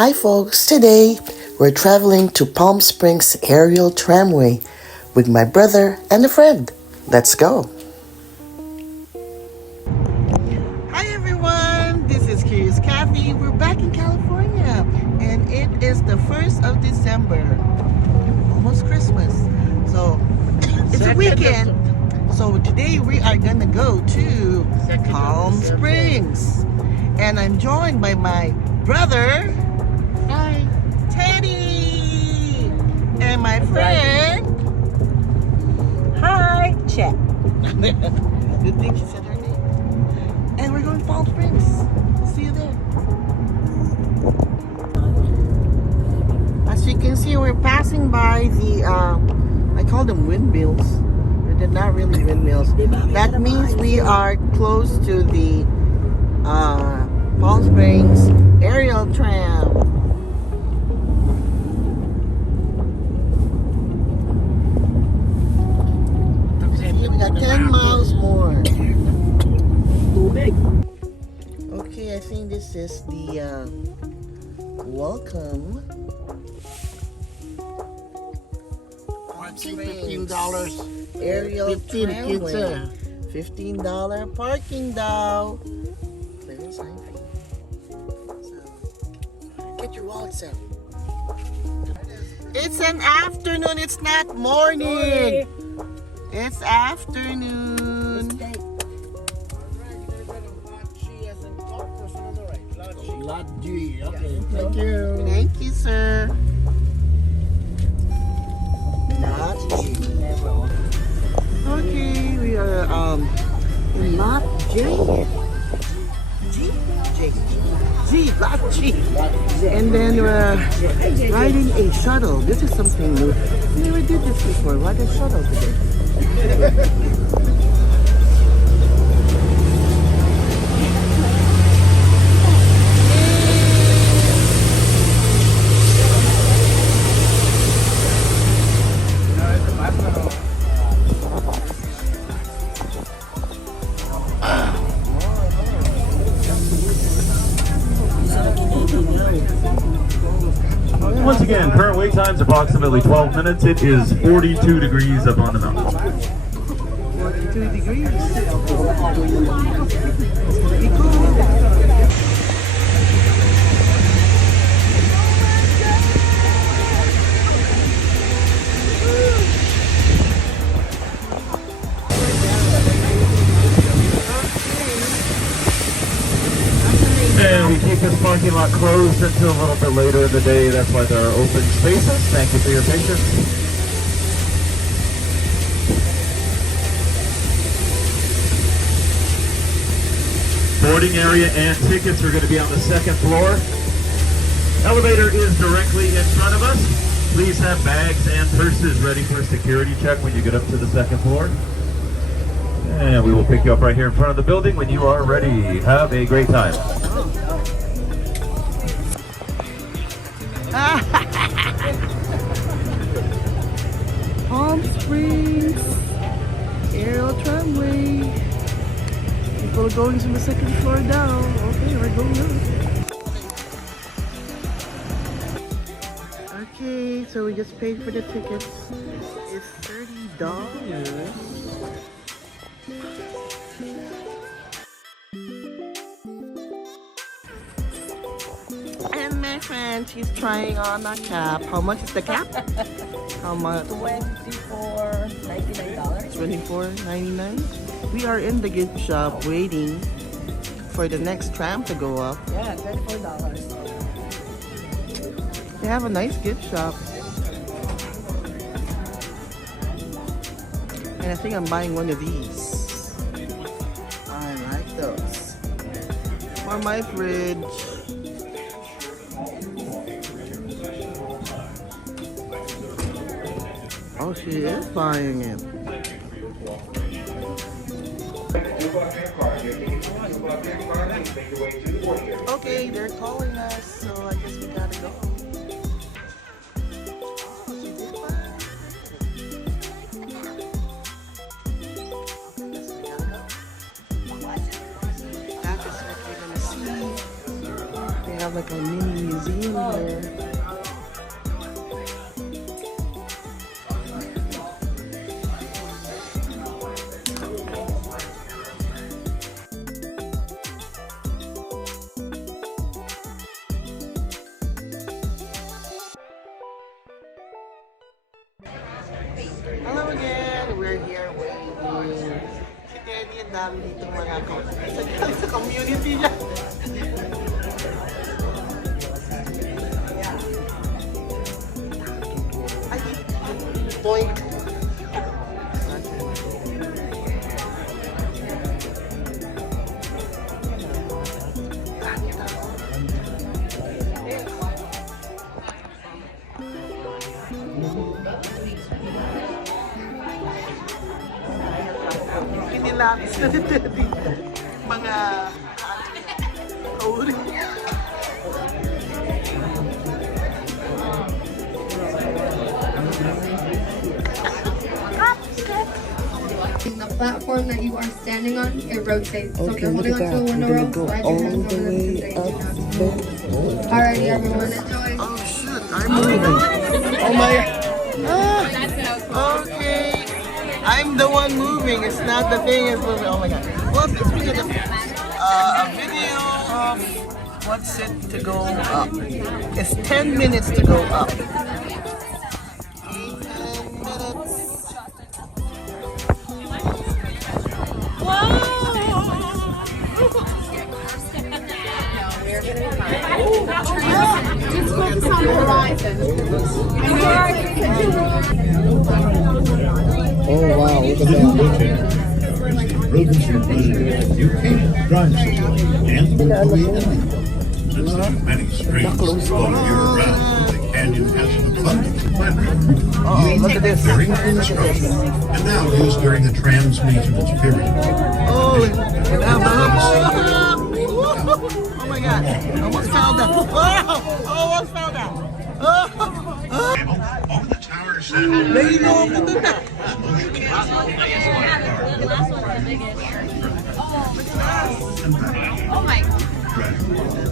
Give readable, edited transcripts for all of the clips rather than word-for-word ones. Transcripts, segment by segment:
Hi folks, today we're traveling to Palm Springs Aerial Tramway with my brother and a friend. Let's go! Hi everyone, this is Curious Kathy. We're back in California and it is the 1st of December, almost Christmas. So it's a weekend. So today we are gonna go to Palm Springs. And I'm joined by my brother, Hi, Teddy, and my friend. hi, Chet. Good thing she said her name. And we're going to Palm Springs. See you there. As you can see, we're passing by the, I call them windmills, but they're not really windmills. That means we are close to the Palm Springs Aerial Tram. We got 10 miles more. Too big. Okay, I think this is the welcome. $15. Aerial 15 Tramway. kids. $15 parking though. Clearance sign fee. So, get your wallets out. It's an afternoon, it's not morning. It's afternoon. Lot G. Okay, thank you. Thank you, sir. Lot G. Okay, we are in Lot J. Lot G. And then we're riding a shuttle. This is something new. We never did this before. Ride a shuttle today. Once again, current wait time is approximately 12 minutes. It is 42 degrees up on the mountain. 42 degrees. It's gonna be cool. And we keep this parking lot closed until a little bit later in the day. That's why there are open spaces. Thank you for your patience. Boarding area and tickets are going to be on the second floor. Elevator is directly in front of us. Please have bags and purses ready for a security check when you get up to the second floor. And we will pick you up right here in front of the building when you are ready. Have a great time. Palm Springs Aerial Tramway. People are going to the second floor now. Okay, we're going now. Okay, so we just paid for the tickets. It's $30. And my friend, she's trying on a cap. How much is the cap? How much? $24.99. $24.99. We are in the gift shop waiting for the next tram to go up. Yeah, $24. They have a nice gift shop. And I think I'm buying one of these. I like those. For my fridge. Oh, she is buying it. Okay, they're calling us, so I guess we gotta go. Oh, she did buy it. Okay, guess we gotta go. That is what we're gonna see. have like a mini museum here. Hello again! We're here waiting. Si Teddy, ang dami dito mga sa community niya. Ay, point. Kinilakis na ni Teddy. Mga kauri. The platform that you are standing on, it rotates. So if Okay, you're look holding at onto that. a window We're rope, gonna go slide your all hands the over way the up. stage. Alrighty, everyone, enjoy. Oh shit, I'm moving. Oh my. Ah, okay. I'm the one moving. It's not the thing is moving. Oh my god. Well, since we did a video of what's it to go up. It's 10 minutes to go up. 10 minutes. Just focus on the horizon. Oh wow, look at that. Many streams flow year-round. The canyon has an abundance of plant. Oh, look at this. During construction, and now used during the trans maintenance period. Oh, oh my god. I almost fell down. Oh, I almost fell down. Oh, Over the tower stand. lady no ako dun na.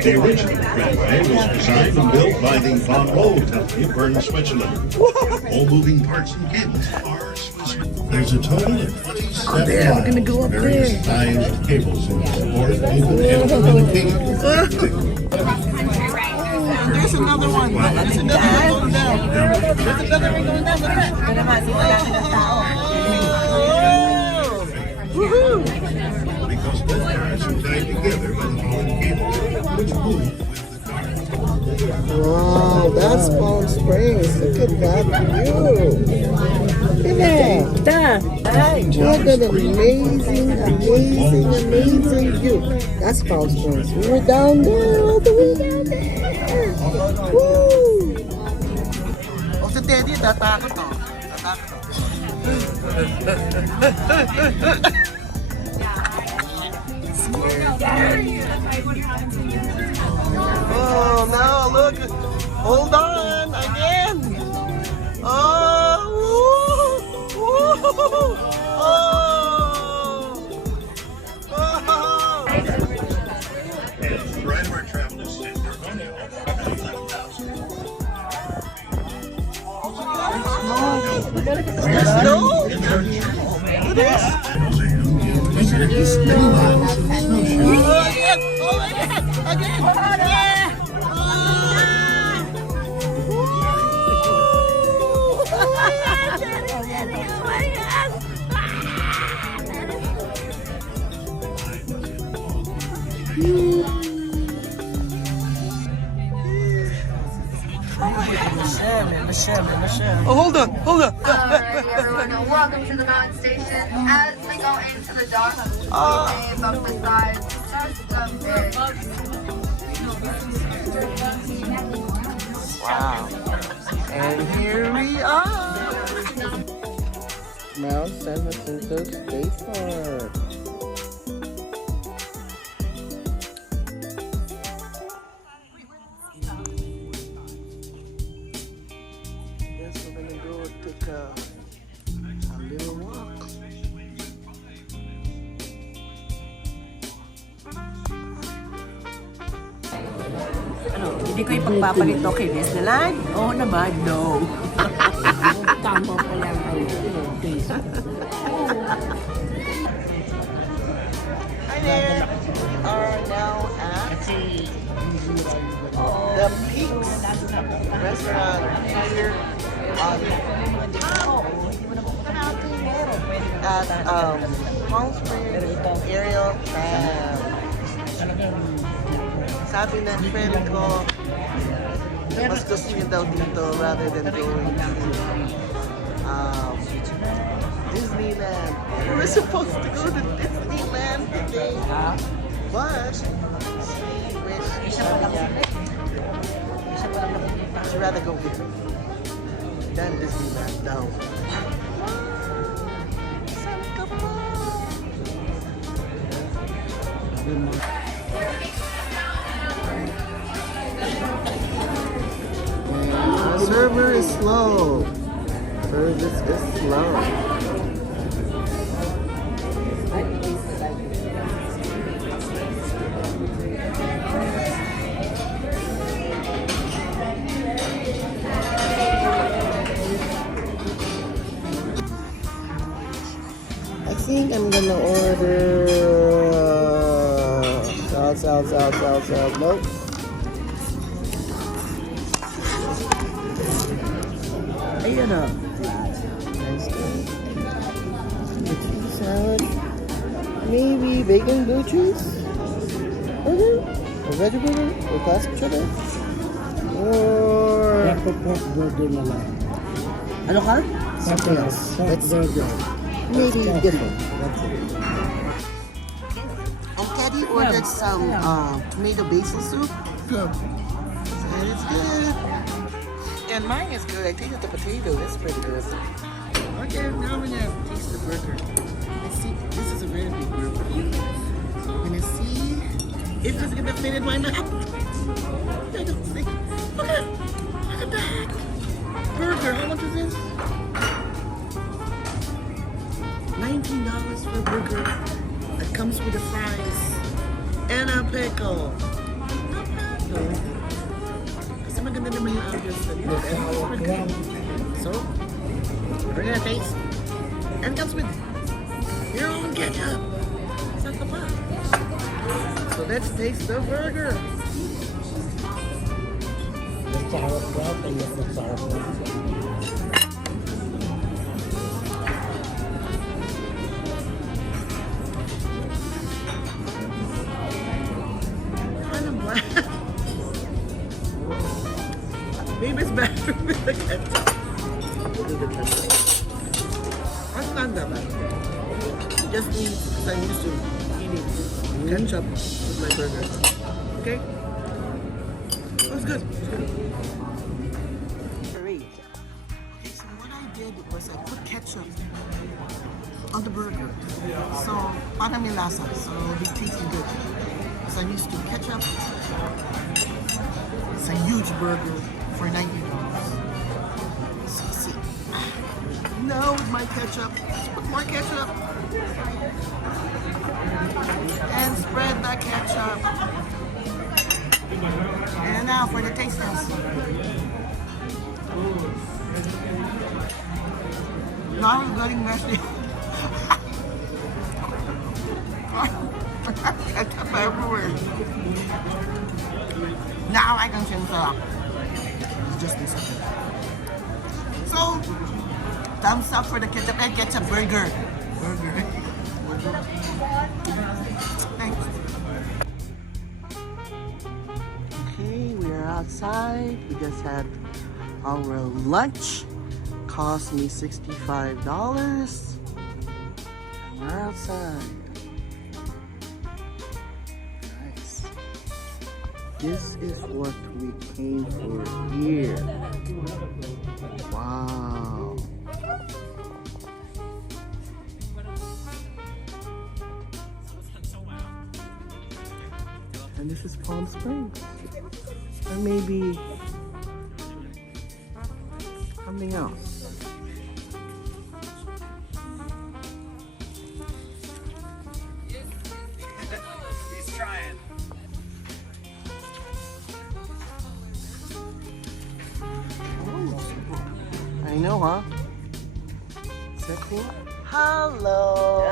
The original tramway was designed and built by the Von Roll Company of Bern, Switzerland. All moving parts and cables are Swiss. There's a total of 27 there, we're gonna go up various there. sized cables in support of and communication. There's another one. There's another one going down. There's another one going down. Look at that. Oh, woohoo! Because both cars are tied together by the fallen cables, which move with the car. Wow, that's Palm Springs. Look at that view. Look at that. What an amazing view. That's Palm Springs. We were down there, all the way down there. Woo! Oh, si Teddy, tatakot to. Oh no, look. Hold on again. Oh, woo, woo, oh. And right of our travel is set for only No. Look at this. many miles of snowshoes. Oh, again. Oh, again. Yeah. Oh, hold on. Alrighty, everyone, and welcome to the Mountain Station. As we go into the dock, wave up the sides just a bit. Wow. And here we are. Mount Jacinto State Park. Guess we're gonna go take a little walk. Hindi ko ipagpapalit to kay Disneyland. Oo naman, no. Tama pa lang ang taste. Hi there. We are now at the Peaks restaurant here on at Palm Springs Aerial Tramway. Sabi ng friend ko, mas gusto niya daw dito rather than going to Disneyland. We were supposed to go to Disneyland today, but she wished she'd rather go here than Disneyland daw. The server is slow. Service is slow. I think I'm gonna order salad. Nope. Ayun na. Nice good. Cheese salad. Maybe bacon blue cheese burger? Or veggie burger? Or classic cheddar? Or... Pork burger na lang. Ano ka? Something else. Pork burger. Maybe different. And Teddy ordered some tomato basil soup. Good. And it's good. And mine is good. I tasted the potato. It's pretty good. Okay, now we're gonna taste the burger. Let's see. This is a very big burger. So we're gonna see if it's gonna fit in my mouth. I don't think. Look at that burger. How much is this? $19 for a burger that comes with the fries and a pickle. Not bad though. Kasi maganda naman yung ambience na dito. So, we're gonna taste. And comes with your own ketchup. Sa ka pa. So let's taste the burger. The sauerkraut and the sauerkraut. Maybe it's better with the ketchup. We'll do the ketchup. That's not that bad. Just eat because I'm used to eating ketchup with my burger. Okay? It was good. Great. Okay, so what I did was I put ketchup on the burger. So, para may lasa. So, it tastes good. Because I'm used to ketchup. It's a huge burger for $90. So see. Now with my ketchup, let's put more ketchup. And spread the ketchup. And now for the taste test. Now I'm getting messy. Ketchup everywhere. Now I can change it up. Just a second. So, thumbs up for the ketchup and ketchup burger. Thanks. Okay, we are outside. We just had our lunch. Cost me $65. We're outside. Nice. This is what we came for here. Wow. And this is Palm Springs. Or maybe something else. know, huh? Is that cool? Hello.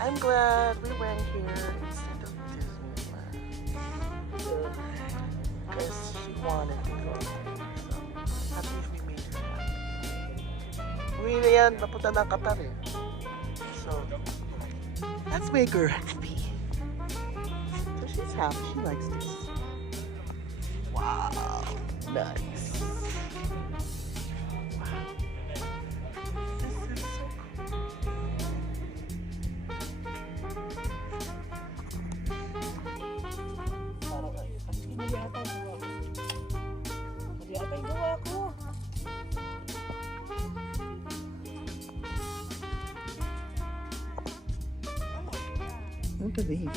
I'm glad we went here instead of Disneyland. Because she wanted to go. So, at least we made her happy. Uwi na yan, napunta na Qatar eh. So, let's make her happy. So she's happy, she likes this. Wow, nice. Wow. This is so cool. Look at these.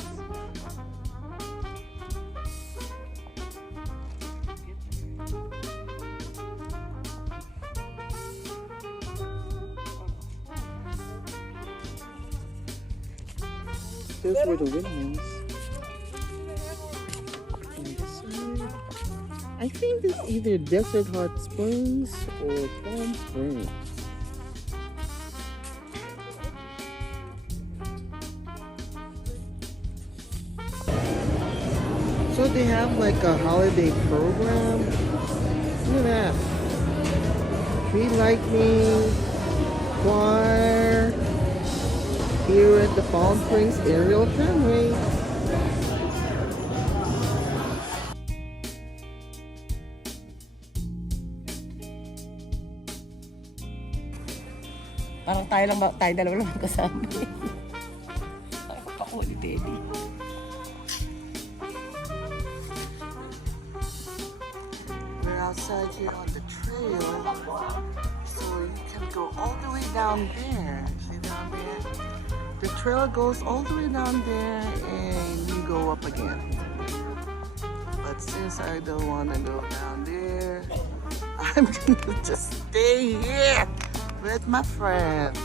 Those were the windmills. And this one, I think this is either Desert Hot Springs or Palm Springs. So they have like a holiday program. Look at that. Tree lightning, choir, here at the Palm Springs Aerial Tramway. Parang tayo dalawa lang kasama. Ako ni Teddy. We're outside here on the trail, so you can go all the way down there. See down there? The trail goes all the way down there and you go up again. But since I don't want to go down there, I'm gonna just stay here with my friend.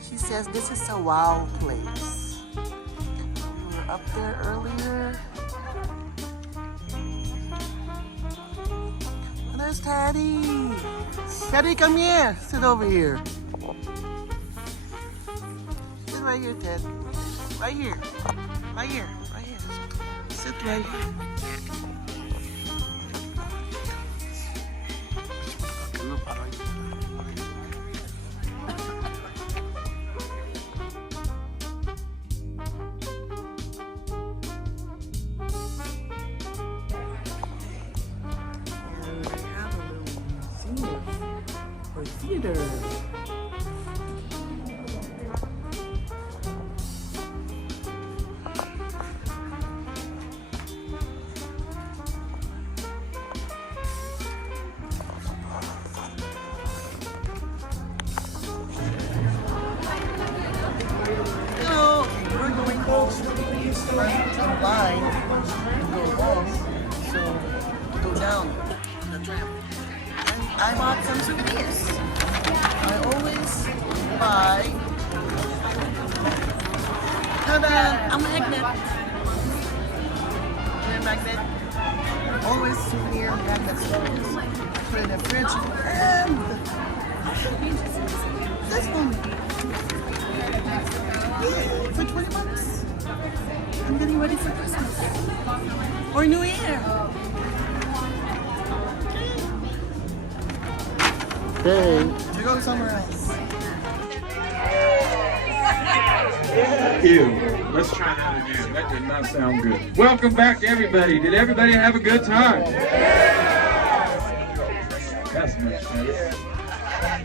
She says this is a wow place. We were up there earlier. And there's Teddy. Teddy, come here. Sit over here. Sit right here, Ted. Right here. Right here. Right here. Sit right here. Theater. Hello, we're going close to the line to go along, so go down the tram. And I bought some souvenirs. I always buy a magnet. A magnet. Always souvenir magnets. Put it in the fridge. And this one. Yeah, for 20 bucks. I'm getting ready for Christmas. Or New Year. Okay, to go somewhere else. Ew. Let's try that again. That did not sound good. Welcome back, everybody. Did everybody have a good time? That's much better.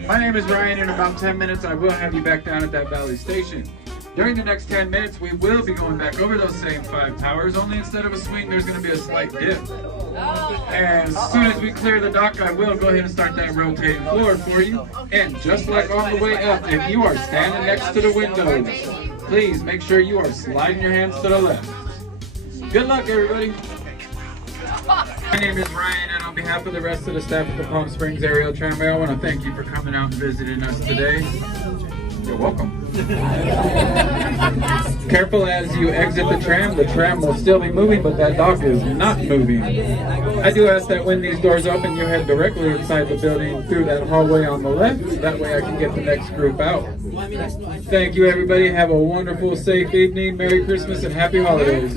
My name is Ryan. In about 10 minutes, I will have you back down at that Valley Station. During the next 10 minutes, we will be going back over those same 5 towers, only instead of a swing, there's going to be a slight dip. And as soon as we clear the dock, I will go ahead and start that rotating floor for you. And just like on the way up, if you are standing next to the windows, please make sure you are sliding your hands to the left. Good luck, everybody. My name is Ryan, and on behalf of the rest of the staff at the Palm Springs Aerial Tramway, I want to thank you for coming out and visiting us today. You're welcome. Careful as you exit the tram. The tram will still be moving, but that dock is not moving. I do ask that when these doors open, you head directly inside the building through that hallway on the left. That way I can get the next group out. Thank you, everybody. Have a wonderful, safe evening. Merry Christmas and Happy Holidays.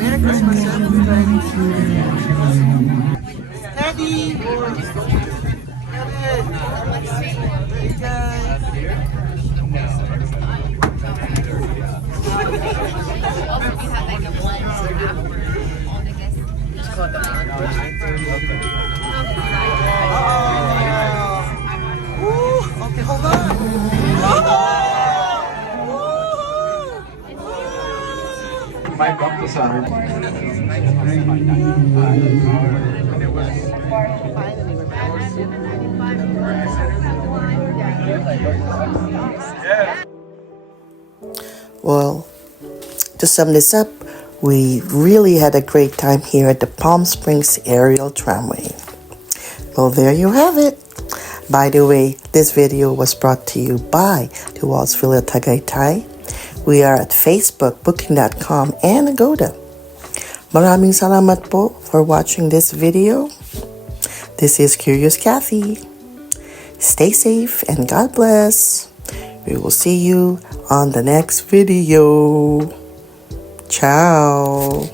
Merry Christmas, everybody. Teddy. Hey guys. Okay, hold on. Might bump the side. Well, to sum this up, we really had a great time here at the Palm Springs Aerial Tramway. Well, there you have it. By the way, this video was brought to you by Villa Tagaytay. We are at Facebook, Booking.com, and Agoda. Maraming salamat po for watching this video. This is Curious Kathy. Stay safe and God bless. We will see you on the next video. Ciao.